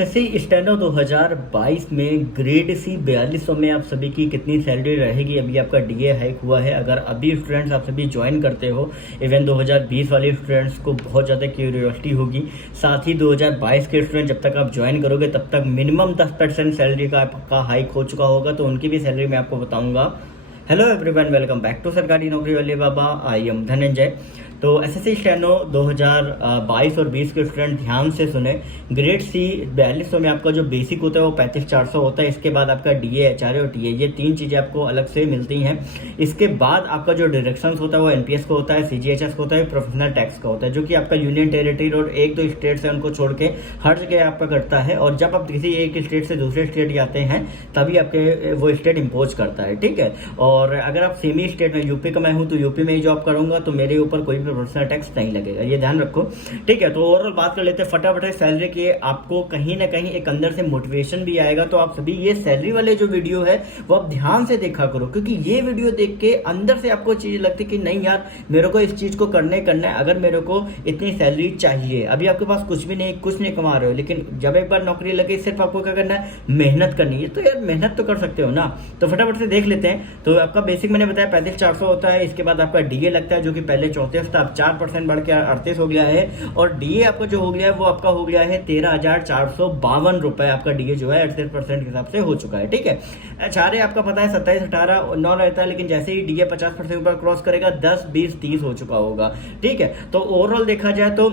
SSC steno 2022 में grade C 4200 में आप सभी की कितनी सैलरी रहेगी। अभी आपका डीए हाइक हुआ है। अगर अभी स्टूडेंट्स आप सभी ज्वाइन करते हो, इवन 2020 वाले स्टूडेंट्स को बहुत ज़्यादा क्यूरियोसिटी होगी। साथ ही 2022 के स्टूडेंट जब तक आप ज्वाइन करोगे तब तक मिनिमम 10% सैलरी का आपका हाइक हो चुका होगा, तो उनकी भी सैलरी मैं आपको बताऊंगा। Hello everyone, welcome back to सरकारी नौकरी वाले बाबा। I am Dhananjay. तो एसएससी स्टेनो 2022 और 20 के स्टूडेंट ध्यान से सुने। ग्रेड सी 4200 में आपका जो बेसिक होता है वो 35,400 होता है। इसके बाद आपका डीए, एचआरए और टीए, ये तीन चीज़ें आपको अलग से मिलती हैं। इसके बाद आपका जो डिडक्शंस होता है वो एनपीएस का होता है, सीजीएचएस का होता है, प्रोफेशनल टैक्स का होता है, जो कि आपका यूनियन टेरिटरी और एक दो स्टेट्स है उनको छोड़ के हर जगह आपका करता है। और जब आप किसी एक स्टेट से दूसरे स्टेट जाते हैं तभी आपके वो स्टेट इम्पोज करता है, ठीक है। और अगर आप सेमी स्टेट में, यूपी का मैं हूँ तो यूपी में ही जॉब करूंगा तो मेरे ऊपर कोई भी प्रोफेशनल टैक्स नहीं लगेगा, ये ध्यान रखो, ठीक है। तो ओवरऑल बात कर लेते हैं फटाफट सैलरी की। आपको कहीं ना कहीं एक अंदर से मोटिवेशन भी आएगा। तो आप सभी ये सैलरी वाले जो वीडियो है वो आप ध्यान से देखा करो, क्योंकि ये वीडियो देख के अंदर से आपको चीज लगती है कि नहीं यार, मेरे को इस चीज को करना है। अगर मेरे को इतनी सैलरी चाहिए, अभी आपके पास कुछ भी नहीं, कुछ नहीं कमा रहे हो, लेकिन जब एक बार नौकरी लगे सिर्फ आपको क्या करना है, मेहनत करनी है। तो यार मेहनत तो कर सकते हो ना। तो फटाफट से देख लेते हैं। तो आपका बेसिक मैंने बताया 35,400 होता है। इसके बाद आपका डीए लगता है, जो कि पहले 34 था, अब 4% बढ़ के 38 हो गया है। और डीए आपका जो हो गया है वो आपका हो गया है 13,452 रुपए। आपका डीए जो है 38% के हिसाब से हो चुका है, ठीक है। एचआरए आपका पता है 27, 18, 9 रहता है, लेकिन जैसे ही डीए 50% ऊपर क्रॉस करेगा 10, 20, 30 हो चुका होगा, ठीक है। तो ओवरऑल देखा जाए तो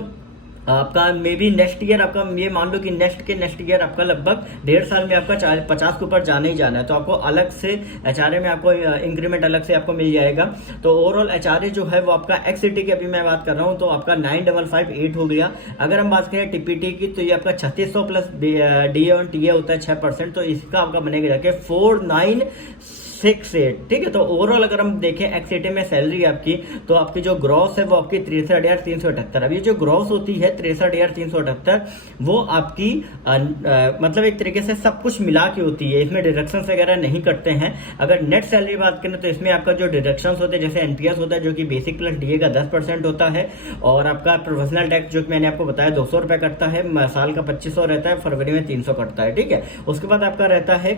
आपका मे बी नेक्स्ट ईयर, आपका ये मान लो कि नेक्स्ट ईयर आपका लगभग 1.5 साल में आपका 50 के ऊपर जाने ही जाना है। तो आपको अलग से एचआरए में आपको इंक्रीमेंट अलग से आपको मिल जाएगा। तो ओवरऑल एचआरए जो है वो आपका एक्ससिटी की अभी मैं बात कर रहा हूँ तो आपका 9,558 हो गया। अगर हम बात करें टीपीटी की तो ये आपका 3600 प्लस डीए और टीए होता है 6%, तो इसका आपका बनेगा जाके 4968, ठीक है। तो ओवरऑल अगर हम देखें एक्ससिटी में सैलरी आपकी, तो आपकी जो ग्रॉस है वो आपकी 63,378। अब ये जो ग्रॉस होती है 63,378 वो आपकी मतलब एक तरीके से सब कुछ मिला के होती है, इसमें डिडक्शंस वगैरह नहीं करते हैं। अगर नेट सैलरी बात करें तो इसमें आपका जो डिडक्शंस होते हैं, जैसे एनपीएस होता है जो कि बेसिक प्लस डीए का 10% होता है, और आपका प्रोफेशनल टैक्स जो कि मैंने आपको बताया 200 रुपए कटता है, साल का 2500 रहता है, फरवरी में 300 कटता है, ठीक है। उसके बाद आपका रहता है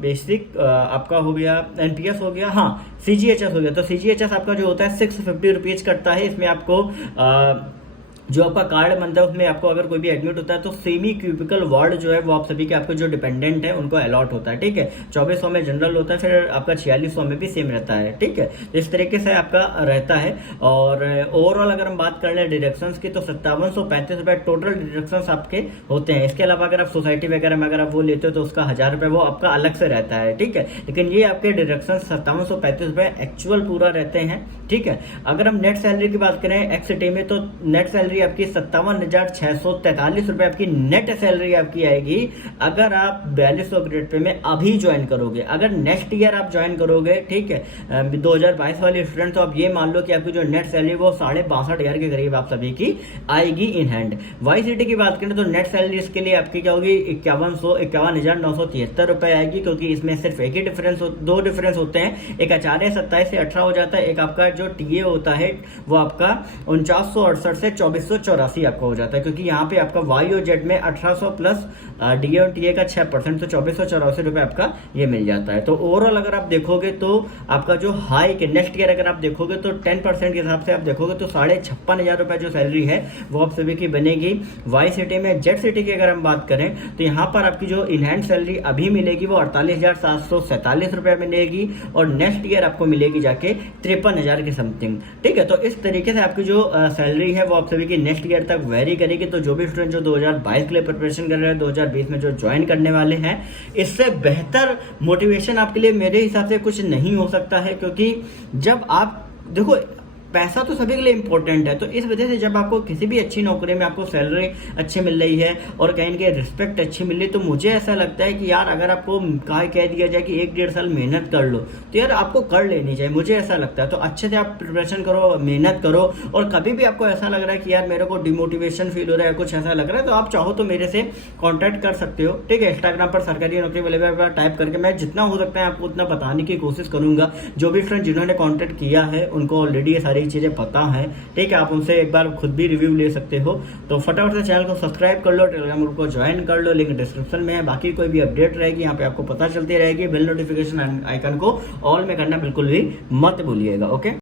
बेसिक आपका हो गया, एनपीएस हो गया, हाँ सीजीएचएस हो गया। तो सीजीएचएस आपका जो होता है 650 रुपीज कटता है। इसमें आपको जो आपका कार्ड बनता है उसमें आपको अगर कोई भी एडमिट होता है तो सेमी क्यूबिकल वार्ड जो है वो आप सभी के आपके जो डिपेंडेंट है उनको अलॉट होता है, ठीक है। 2400 में जनरल होता है, फिर आपका 4600 में भी सेम रहता है, ठीक है। तो इस तरीके से आपका रहता है। और ओवरऑल अगर हम बात कर लें डिडक्शंस की तो 5735 रुपए टोटल डिडक्शंस आपके होते हैं। इसके अलावा अगर आप सोसाइटी वगैरह में अगर आप वो लेते हो तो उसका 1000 रुपए वो आपका अलग से रहता है, ठीक है। लेकिन ये आपके डिडक्शन 5735 रुपए एक्चुअल पूरा रहते हैं, ठीक है। अगर हम नेट सैलरी की बात करें एक्ससिटी में तो नेट सैलरी आपकी 57,643 रुपए आपकी नेट सैलरी आपकी आएगी अगर आप 4200 ग्रेड पे में अभी ज्वाइन करोगे। अगर नेक्स्ट ईयर आप ज्वाइन करोगे, ठीक है, 2022 वाले स्टूडेंट, तो आप ये मान लो कि आपकी जो नेट सैलरी वो 62,500 के करीब आप सभी की आएगी इन हैंड। वाईसीटी की बात करें तो नेट सैलरी इसके लिए आपकी क्या होगी, 51,973 रुपए आएगी, क्योंकि इसमें सिर्फ एक ही डिफरेंस, दो डिफरेंस होते हैं। एक एचआरए 27 से 18 हो जाता है, एक आपका जो टीए होता है वो आपका 4968 से 2484 आपका हो जाता है, क्योंकि यहाँ पे आपका वाई और जेड में 1800 प्लस डीए और टीए का 6%, तो 2484 रुपए आपका ये मिल जाता है। तो ओवरऑल अगर आप देखोगे तो आपका जो हाइक नेक्स्ट ईयर अगर आप देखोगे तो 10% के हिसाब से आप देखोगे तो 56,500 रुपए जो सैलरी है वो आप सभी की बनेगी। वाई सिटी में जेड सिटी की अगर हम बात करें तो यहाँ पर आपकी जो इनहैंड सैलरी अभी मिलेगी वो 48,747 रुपए मिलेगी, और नेक्स्ट ईयर आपको मिलेगी जाके 53,000 के समथिंग, ठीक है। तो इस तरीके से आपकी जो सैलरी है वो आप सभी की नेक्स्ट ईयर तक वेरी करेगी। तो जो भी स्टूडेंट जो 2022 के लिए प्रिपरेशन कर रहे हैं, 2020 में जो ज्वाइन करने वाले हैं, इससे बेहतर मोटिवेशन आपके लिए मेरे हिसाब से कुछ नहीं हो सकता है। क्योंकि जब आप देखो पैसा तो सभी के लिए इंपॉर्टेंट है, तो इस वजह से जब आपको किसी भी अच्छी नौकरी में आपको सैलरी अच्छी मिल रही है और कहीं ना कहीं रिस्पेक्ट अच्छी मिल रही है, तो मुझे ऐसा लगता है कि यार अगर आपको कह दिया जाए कि 1-1.5 साल मेहनत कर लो तो यार आपको कर लेनी चाहिए, मुझे ऐसा लगता है। तो अच्छे से आप प्रिपरेशन करो, मेहनत करो, और कभी भी आपको ऐसा लग रहा है कि यार मेरे को डिमोटिवेशन फील हो रहा है, कुछ ऐसा लग रहा है, तो आप चाहो तो मेरे से कॉन्टैक्ट कर सकते हो, ठीक है। इंस्टाग्राम पर सरकारी नौकरी वाले पर टाइप करके मैं जितना हो सकता है आपको उतना बताने की कोशिश करूंगा। जो भी फ्रेंड जिन्होंने कॉन्टैक्ट किया है उनको ऑलरेडी ये सारी सारी चीज़ें पता है, ठीक है, आप उनसे एक बार खुद भी रिव्यू ले सकते हो। तो फटाफट से चैनल को सब्सक्राइब कर लो, टेलीग्राम ग्रुप को ज्वाइन कर लो, लिंक डिस्क्रिप्शन में है। बाकी कोई भी अपडेट रहेगी यहाँ पे आपको पता चलती रहेगी। बेल नोटिफिकेशन आइकन को ऑल में करना बिल्कुल भी मत भूलिएगा। ओके।